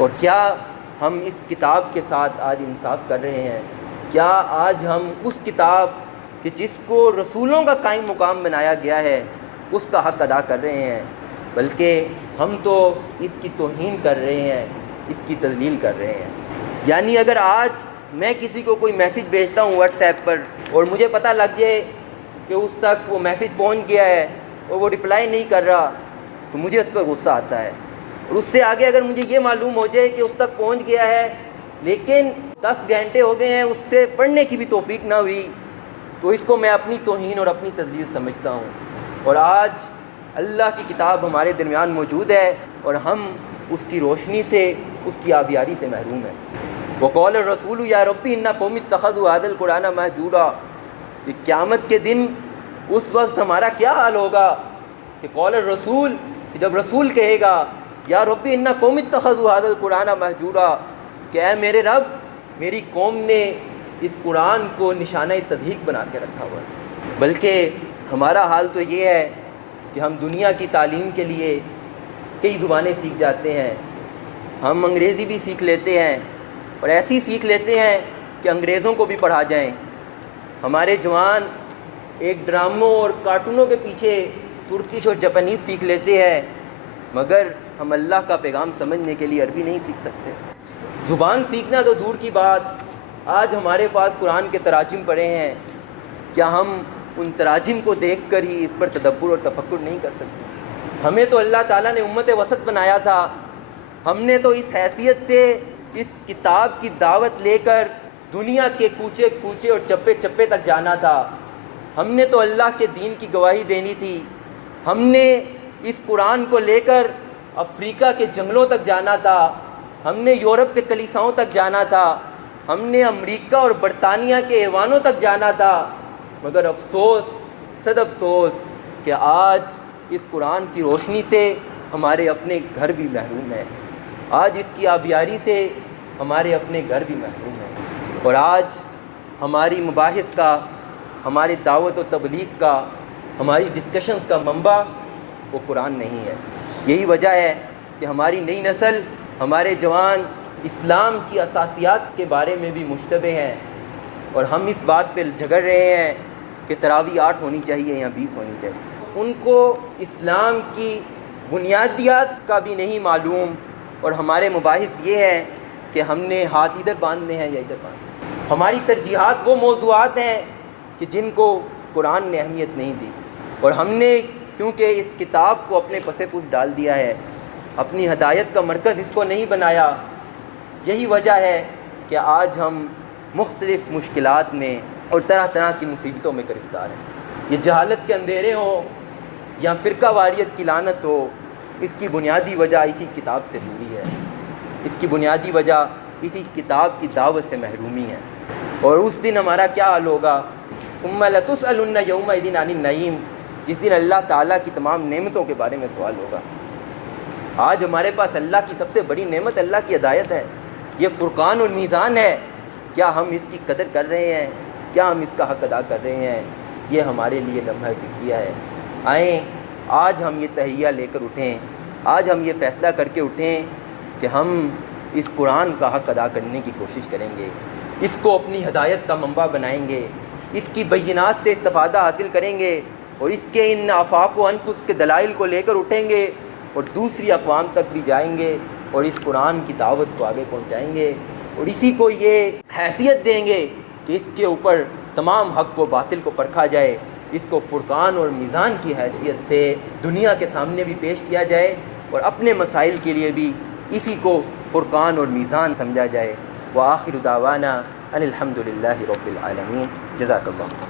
اور کیا ہم اس کتاب کے ساتھ آج انصاف کر رہے ہیں؟ کیا آج ہم اس کتاب کہ جس کو رسولوں کا قائم مقام بنایا گیا ہے اس کا حق ادا کر رہے ہیں؟ بلکہ ہم تو اس کی توہین کر رہے ہیں، اس کی تذلیل کر رہے ہیں۔ یعنی اگر آج میں کسی کو کوئی میسیج بھیجتا ہوں واٹس ایپ پر اور مجھے پتہ لگ جائے کہ اس تک وہ میسیج پہنچ گیا ہے اور وہ رپلائی نہیں کر رہا، تو مجھے اس پر غصہ آتا ہے۔ اور اس سے آگے اگر مجھے یہ معلوم ہو جائے کہ اس تک پہنچ گیا ہے لیکن 10 گھنٹے ہو گئے ہیں اس سے پڑھنے کی بھی توفیق نہ ہوئی، تو اس کو میں اپنی توہین اور اپنی تذلیل سمجھتا ہوں۔ اور آج اللہ کی کتاب ہمارے درمیان موجود ہے اور ہم اس کی روشنی سے، اس کی آبیاری سے محروم ہیں۔ وقال الرسول یا ربی ان قوم اتخذوا هذا القرآن مہجورا۔ یہ قیامت کے دن اس وقت ہمارا کیا حال ہوگا کہ قول الرسول، کہ جب رسول کہے گا یا ربی ان قوم اتخذوا هذا القرآن مہجورا، کہ اے میرے رب، میری قوم نے اس قرآن کو نشانہ تضحیک بنا کے رکھا ہوا ہے۔ بلکہ ہمارا حال تو یہ ہے کہ ہم دنیا کی تعلیم کے لیے کئی زبانیں سیکھ جاتے ہیں، ہم انگریزی بھی سیکھ لیتے ہیں اور ایسی سیکھ لیتے ہیں کہ انگریزوں کو بھی پڑھا جائیں۔ ہمارے جوان ایک ڈراموں اور کارٹونوں کے پیچھے ترکش اور جاپانیز سیکھ لیتے ہیں، مگر ہم اللہ کا پیغام سمجھنے کے لیے عربی نہیں سیکھ سکتے۔ زبان سیکھنا تو دور کی بات، آج ہمارے پاس قرآن کے تراجم پڑے ہیں، کیا ہم ان تراجم کو دیکھ کر ہی اس پر تدبر اور تفکر نہیں کر سکتے؟ ہمیں تو اللہ تعالیٰ نے امت وسط بنایا تھا، ہم نے تو اس حیثیت سے اس کتاب کی دعوت لے کر دنیا کے کوچے کوچے اور چپے چپے تک جانا تھا، ہم نے تو اللہ کے دین کی گواہی دینی تھی، ہم نے اس قرآن کو لے کر افریقہ کے جنگلوں تک جانا تھا، ہم نے یورپ کے کلیساؤں تک جانا تھا، ہم نے امریکہ اور برطانیہ کے ایوانوں تک جانا تھا، مگر افسوس، صد افسوس کہ آج اس قرآن کی روشنی سے ہمارے اپنے گھر بھی محروم ہیں، آج اس کی آبیاری سے ہمارے اپنے گھر بھی محروم ہیں، اور آج ہماری مباحث کا، ہماری دعوت و تبلیغ کا، ہماری ڈسکشنز کا منبع وہ قرآن نہیں ہے۔ یہی وجہ ہے کہ ہماری نئی نسل، ہمارے جوان اسلام کی اساسیات کے بارے میں بھی مشتبہ ہیں، اور ہم اس بات پہ جھگڑ رہے ہیں کہ تراویح 8 ہونی چاہیے یا 20 ہونی چاہیے۔ ان کو اسلام کی بنیادیات کا بھی نہیں معلوم، اور ہمارے مباحث یہ ہیں کہ ہم نے ہاتھ ادھر باندھنے ہیں یا ادھر باندھنے ہیں۔ ہماری ترجیحات وہ موضوعات ہیں کہ جن کو قرآن نے اہمیت نہیں دی، اور ہم نے کیونکہ اس کتاب کو اپنے پس پوش ڈال دیا ہے، اپنی ہدایت کا مرکز اس کو نہیں بنایا، یہی وجہ ہے کہ آج ہم مختلف مشکلات میں اور طرح طرح کی مصیبتوں میں گرفتار ہیں۔ یہ جہالت کے اندھیرے ہوں یا فرقہ واریت کی لعنت ہو، اس کی بنیادی وجہ اسی کتاب سے دوری ہے، اس کی بنیادی وجہ اسی کتاب کی دعوت سے محرومی ہے۔ اور اس دن ہمارا کیا حال ہوگا؟ ثم لتسألن یومئذ عن النعیم، جس دن اللہ تعالیٰ کی تمام نعمتوں کے بارے میں سوال ہوگا۔ آج ہمارے پاس اللہ کی سب سے بڑی نعمت اللہ کی ہدایت ہے، یہ فرقان اور میزان ہے، کیا ہم اس کی قدر کر رہے ہیں؟ کیا ہم اس کا حق ادا کر رہے ہیں؟ یہ ہمارے لیے لمحہ فکریہ ہے۔ آئیں آج ہم یہ تہیہ لے کر اٹھیں، آج ہم یہ فیصلہ کر کے اٹھیں کہ ہم اس قرآن کا حق ادا کرنے کی کوشش کریں گے، اس کو اپنی ہدایت کا منبع بنائیں گے، اس کی بینات سے استفادہ حاصل کریں گے، اور اس کے ان آفاق و انفس کے دلائل کو لے کر اٹھیں گے اور دوسری اقوام تک بھی جائیں گے اور اس قرآن کی دعوت کو آگے پہنچائیں گے، اور اسی کو یہ حیثیت دیں گے کہ اس کے اوپر تمام حق و باطل کو پرکھا جائے، اس کو فرقان اور میزان کی حیثیت سے دنیا کے سامنے بھی پیش کیا جائے، اور اپنے مسائل کے لیے بھی اسی کو فرقان اور میزان سمجھا جائے۔ وآخر دعوانا ان الحمد للہ رب العالمین۔ جزاک اللہ۔